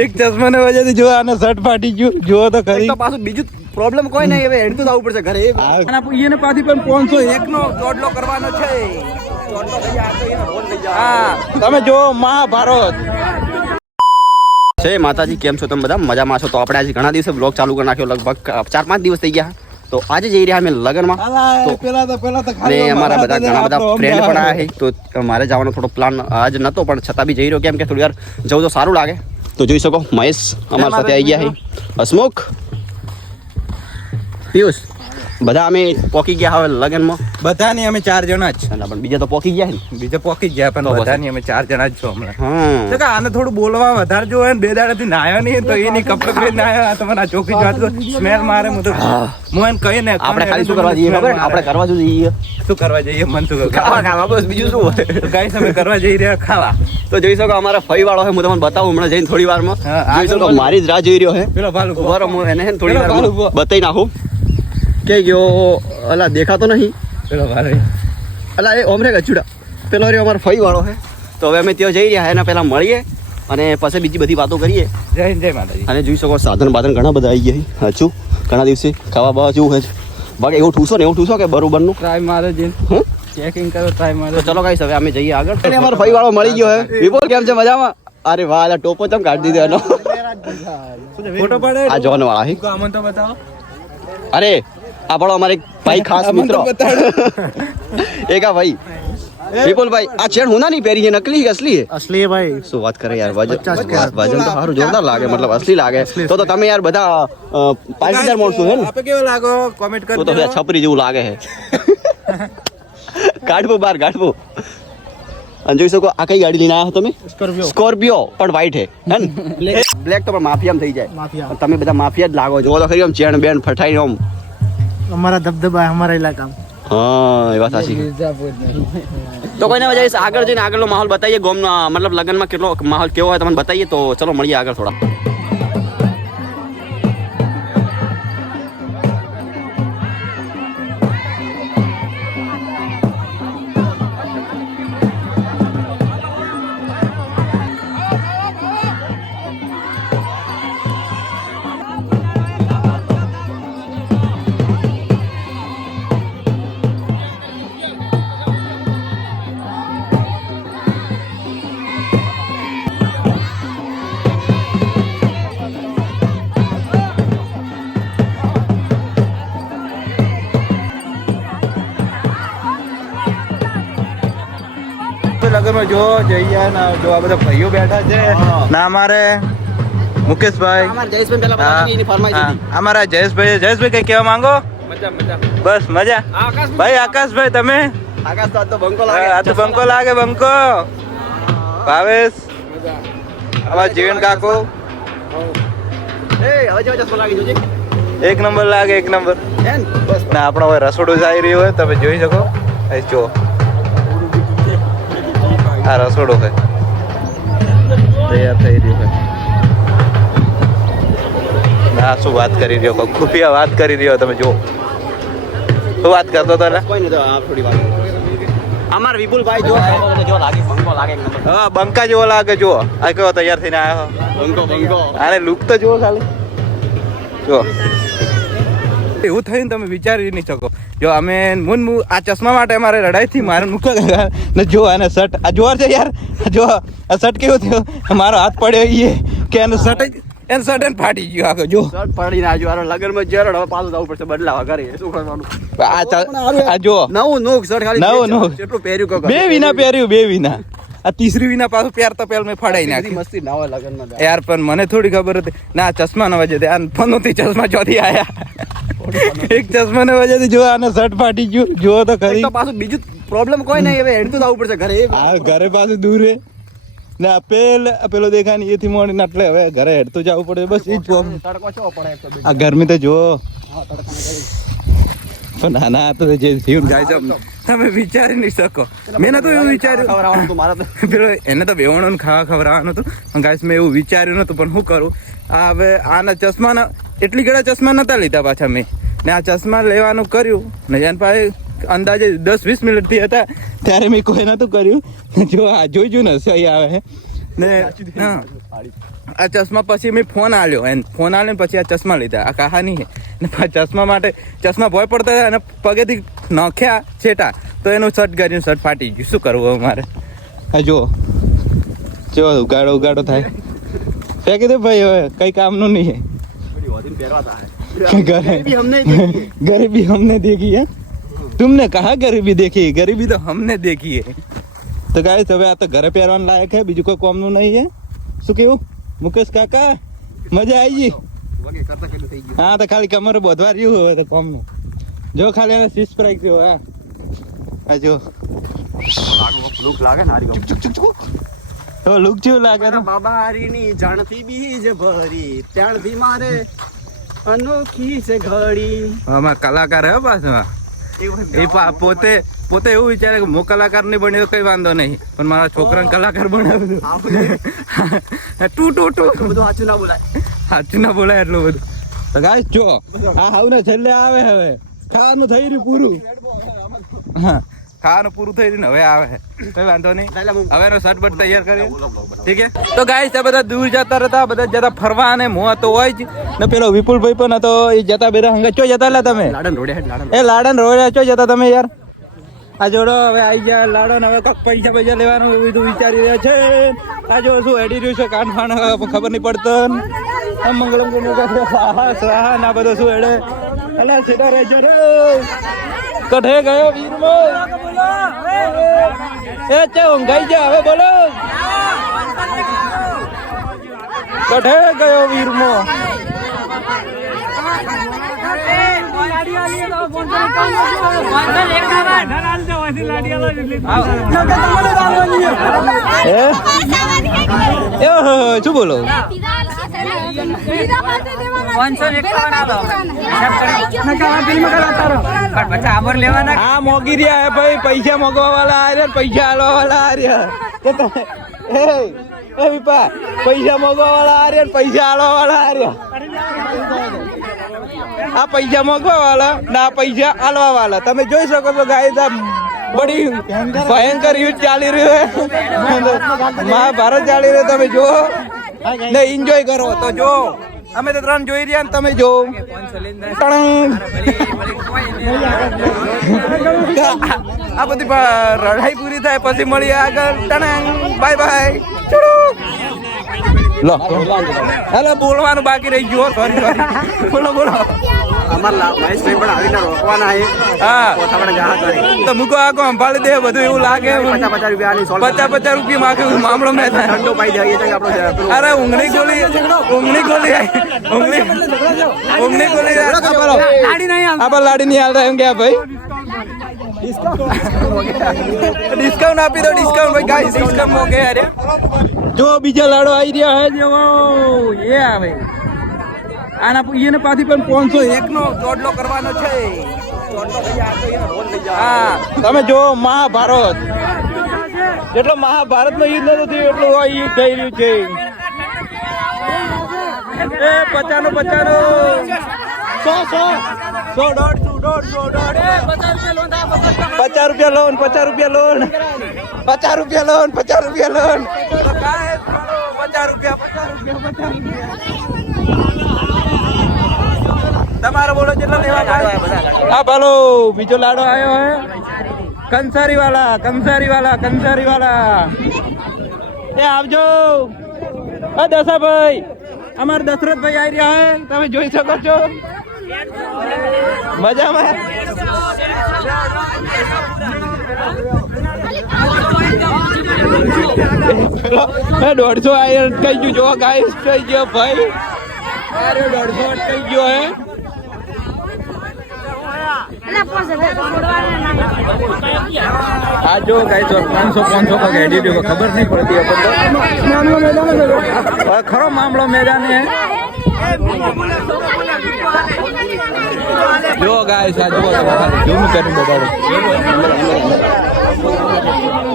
એક ચશ્માને વજહથી જો આને શર્ટ ફાટી ગયું જો તો ખરી. તો પાછું બીજું પ્રોબ્લેમ કોઈ નહીં, હવે હેડતું જવું પડશે ઘરે. એને પાછી પણ 501 નો ચોટલો કરવાનો છે. હા તમે જો મહાભારત છે. માતાજી કેમ છો તમે બધા? મજામાં છો? તો આપણે આજે ઘણા દિવસે બ્લોગ ચાલુ કરી નાખ્યો, લગભગ 4-5 દિવસ થઈ ગયા. તો આજે જઈ રહ્યા અમે લગનમાં. અને અમારા બધા ઘણા બધા ફ્રેન્ડ પણ આવ્યા છે. તો મારે જવાનો થોડો પ્લાન આજ નતો, પણ છતાં બી જઈ રહ્યો, કેમ કે થોડી વાર જવું તો સારું લાગે. તો જોઈ શકો મહેશ અમારા સાથે આવી ગયા છે, હસમુખ, પિયુષ, બધા અમે પોકી ગયા હવે લગનમાં. બધાની અમે 4 જણા જ, પણ બીજા તો પોકી ગયા ને, બીજા પોકી ગયા, પણ બધાની અમે 4 જણા જ છો હમણાં. હા તો કે આને થોડું બોલવા વધારે જો ને, 2 દાડાથી નાયો નહીં તો એની કપડે પહેરીને નાયો. આ તમારા ચોકી વાત સ્મેલ મારે. હું તો હું એને કહી ને આપણે ખાલી શું કરવા જઈએ ખબર? આપણે કરવા જઈએ, શું કરવા જઈએ? મન શું ખાવા બસ, બીજું શું હોય? ગાઈસ અમે કરવા જઈ રહ્યા ખાવા. તો જોઈ શકો અમારા ફઈ વાળો છે, હું તમને બતાવું હમણાં જઈને થોડી વારમાં. જોઈ શકો મારી જ રાહ જોઈ રહ્યો છે. પેલો ભાલુ બરો હું એને થોડી વાર બતાવી નાખું કે ગયો. અલા દેખાતો નહીં પેલો ભાલુ. અલા એ ઓમરે ગચુડા પેલો રે અમારો ફઈ વાળો છે. તો હવે અમે ત્યાં જઈ રહ્યા એના પહેલા મળીએ અને પછી બીજી બધી વાતો કરીએ. જય માતાજી. અને જોઈ શકો સાધન બાધન ઘણા બધા આવી ગયા. હજુ ઘણા દિવસે ખાવા બાવા જેવું છે. બાકી એવું ઠૂસો કે બરોબરનું ટ્રાય મારે જઈને ચેકિંગ કરો, ટ્રાય મારે. તો ચલો ગાઈસ હવે અમે જઈએ આગળ. અને અમારો ફઈ વાળો મળી ગયો છે. વિપુલ કેમ છે? મજામાં? અરે વાહ, આ ટોપો ચમ કાઢી દીધો એનો. ફોટો પડે આ જોન વાળા છે. આમન તો બતાવો. અરે આ પડો અમારે ભાઈ ખાસ મિત્રો એક આ ભાઈ વિપુલ ભાઈ. આ ચેન હુના નહીં પહેરી છે, નકલી કે અસલી છે? असली है भाई. શું વાત કરે યાર, વજન તો સારું જોરદાર લાગે, મતલબ અસલી લાગે. તો તમે યાર બધા પાટીદાર માણસો છે ને? આપે કેવો લાગો કોમેન્ટ કરજો. તો છપરી જેવું લાગે છે. કાઢવું બાર કાઢવું. અને જોઈ શકો આ કઈ ગાડી લઈને આવ્યા તમે? સ્કોર્પિયો પણ વ્હાઈટ છે ને? બ્લેક તો પણ માફિયામાં થઈ જાય. તમે બધા માફિયા જ લાગો. જો તો ખરી આમ ચેન બેન ફટાઈ આમ. हमारा दबदबा हमारा इलाका. હા એ વાત સાચી. તો કોઈને મજા આગળ જઈને આગળનો માહોલ બતાવીએ. ગોમનો મતલબ લગ્નમાં કેટલો માહોલ કેવો હોય તમને બતાવીએ. તો ચલો મળીએ આગળ થોડા. લગનમાં જો જઈએ ને, જો આ બધા ભાઈઓ બેઠા છે ના, અમારે મુકેશભાઈ, અમારા જયેશભાઈ કઈ કહેવા માંગો? બસ મજા. ભાઈ આકાશભાઈ તમે? આકાશ તો આ તો બંકો આ તો બંકો લાગે, બંકો. ભાવેશ, અમારા જીવન કાકો એક નંબર લાગે, એક નંબર. ના આપણો હવે રસોડું જઈ રહ્યું હોય તમે જોઈ શકો. જો આ રસોડો છે, તૈયાર થઈ રહ્યું છે. ના શું વાત કરી રહ્યો, ખુફિયા વાત કરી રહ્યો. તમે જો શું વાત કરતો હતો ને? કોઈ નહીં, તો થોડી વાત. અમાર વિપુલભાઈ જો લાગે બંકો લાગે. હા બંકા જેવો લાગે. જો આ કેવો તૈયાર થઈને આવ્યો. બંકો આને લુક તો જુઓ ખાલી. જો એવું થઈને તમે વિચારી નહીં શકો. જો અમે આ ચશ્મા માટે અમારે લડાઈ થી મારે મૂકો ને. જો આને શર્ટ આ જોર છે યાર. જો આ શર્ટ કેવો થયો, મારો હાથ પડ્યો એ કે એનો શર્ટ ફાટી ગયો. આગળ જો શર્ટ પડી ના જો લગનમાં જરડ. હવે પાછું જવું પડશે બદલાવા ઘરે. શું કરવાનું? આ જો નવું નોક શર્ટ ખાલી નવું કેટલું પહેર્યું કો? 2 વિના પહેર્યું, 2 વિના. આ ત્રીસરી વિના પાછું પહેરતા પહેલ મેં ફડાઈ નાખી. મસ્તી ના હોય લગનમાં યાર, પણ મને થોડી ખબર હતી ના ચશ્મા ના વજે આ ફનોથી ચશ્મા ચોથી આયા. એક ચશ્મા ના વજે જો આને શર્ટ ફાટી ગયું. જો તો ખરી. તો પાછું બીજું પ્રોબ્લેમ કોઈ નહીં, હવે હેડતું જવું પડશે ઘરે. આ ઘરે પાછું દૂર હે ને પેલો દેખાય ને એથી મોડીને એટલે હવે ઘરે હેડતું જવું પડે. બસ એ જ તડકો છો પડે. આ ગરમી તો જો પણ નાના તો જે થયું તમે વિચારી નહીં શકો. મેં તો એવું વિચાર્યું પેલો એને તો બેવણો ને ખાવા ખવડાવવાનું હતું. ગાઈસ મેં એવું વિચાર્યું નતું, પણ શું કરું. આ હવે આના ચશ્માના એટલી ઘણા ચશ્મા નતા લીધા પાછા મેં. ને આ ચશ્મા લેવાનું કર્યું ને એના પાસે અંદાજે 10-20 મિનિટ થી હતા ત્યારે મેં કોઈ નતું કર્યું. જો આ જોઈજો ને સહી આવે ને. હા આ ચશ્મા પછી મેં ફોન આલ્યો એને ફોન આલ્યો ને પછી આ ચશ્મા લીધા આ કહાની છે ને ચશ્મા માટે ચશ્મા ભોય પડતા હતા અને પગેથી નખ્યા છેટા તો એનું શર્ટ કરીને શર્ટ ફાટી ગયું શું કરવું અમારે હા જુઓ જો ઉગાડો થાય ફેંકી દે ભાઈ હવે કઈ કામનું નહીં गरीबी हमने देखी है तुमने कहा गरीबी देखी गरीबी तो हमने देखी है तो गाइस હવે આ તો ઘરે પહેરવાનું લાયક છે બીજું કોઈ કામનું નહીં છે શું કેવું મુકેશ કાકા મજા આવી ગઈ હા તો ખાલી કમર બોધવા રહ્યું હવે તો કામનું જો ખાલી એને સીસ પ્રાઈક થયો હા જો લુક લાગે ને હારી તો લુક જેવું લાગે તો બાબા હારીની જાણથી બીજ ભરી ત્યાંથી મારે અનોખી છે ઘડી આમાં કલાકાર હે પાછું એ પોતે એવું વિચારે કે હું કલાકાર નહીં બની તો કઈ વાંધો નહીં પણ મારા છોકરાને કલાકાર બનાવ્યું ટુ બધું સાચું ના બોલાય એટલું બધું તો ગાઈસ જો આ હાવને છેલ્લે આવે હવે ખાવાનું થઈ રહ્યું પૂરું હા ખાવાનું પૂરું થઈ રહ્યું ને હવે આવે કઈ વાંધો નહીં હવે એનો શર્ટ બટ તૈયાર કરીએ ઠીક છે તો ગાઈસ આ બધા દૂર જતા રહેતા બધા જતા ફરવા અને મોં તો હોય જ ને પેલો વિપુલભાઈ પણ હતો એ જતા બેરા હંગા ચો જતા લા તમે લાડન રોડ્યા ચો જતા તમે યાર આ જોડો હવે આવી ગયા લાડન હવે કઈક પૈસા લેવાનું એવું બધું વિચારી રહ્યા છે આ જો શું એડી રહ્યું છે કાન ફાણ ખબર નહીં પડતો મંગળમ ના બધો શું એડે અલા સીધા રહેજો રે કઠે ગયો વીરમો એ ચે ઊંઘાઈ જા હવે બોલો કઠે ગયો વીરમો શું બોલો હા મોગી રહ્યા હે ભાઈ પૈસા મોગવા વાળા આ રહ્યા પૈસા આલવા વાળા આ રહ્યા એ વિપા પૈસા મોગવા વાળા આ રહ્યા પૈસા આલવા વાળા આ રહ્યા આ પૈસા મોગવા વાળા ના પૈસા આલવા વાળા તમે જોઈ શકો છો ગાય બડી ભયંકર યુદ્ધ ચાલી રહ્યું છે મહાભારત ચાલી રહ્યું તમે જો ને એન્જોય કરો તો જો અમે તો 3 જોઈ રહ્યા ને તમે જો આ બધી રડાઈ પૂરી થાય પછી મળીએ આગળ બાય બાય લો હેલો બોલવાનું બાકી રહી ગયું સોરી બોલો તો મૂકો આગો સંભાળી દે બધું એવું લાગે 50 રૂપિયા માગે મામલો મેં અરે ઊંઘની ગોળી લાડી નહીં હાલતા એમ ગયા ભાઈ ડિસ્કાઉન્ટ આપી દો ડિસ્કાઉન્ટ ભાઈ ગાઈસ ડિસ્કાઉન્ટ મોકે અરે જો બીજા લાડો આવી રહ્યા હે જેવો એ આવે આના એને પાછી પણ 501 નો દોડલો કરવાનો છે હા તમે જો મહાભારત જેટલો મહાભારત નો યુદ્ધ નતું થયું એટલું આ યુદ્ધ થઈ રહ્યું છે એ 50 નો 100 50 રૂપિયા લોન 50 રૂપિયા લોન 50 રૂપિયા લોન 50 રૂપિયા લોન 50 રૂપિયા તમારો બોલો કેટલા લેવા હા ભાલો બીજો લાડો આવ્યો હે કંસારી વાલા એ આવજો દસાભાઈ અમાર દશરથભાઈ આવી રહ્યા હે તમે જોઈ શકો છો મજામાં 150 આયર અટકાઈ ગયું જો ગાઈસ થઈ ગયો ભાઈ અરે 150 અટકાઈ ગયો હે આ જો ગાઈસ 500 का एडिट खबर नहीं पड़ती है खरो मामलो मैदान है जो गाइस आज जूम कर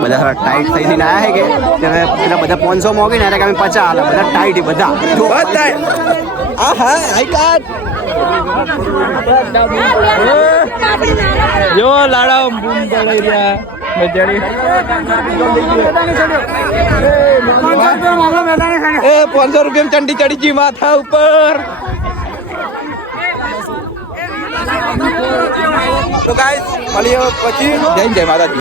બધા ટાઈટ થઈને આયા હે કે પેલા બધા 500 મોગી ને અરે કે 50 આલે બધા ટાઈટ બધા આ હા આઈ કાર્ડ જો લાડા બૂમ પડાઈ રહ્યા બજારી 500 રૂપિયા ચંડી ચડી જી માથા ઉપર. તો ગાઈસ મળીએ પછી જય માતાજી.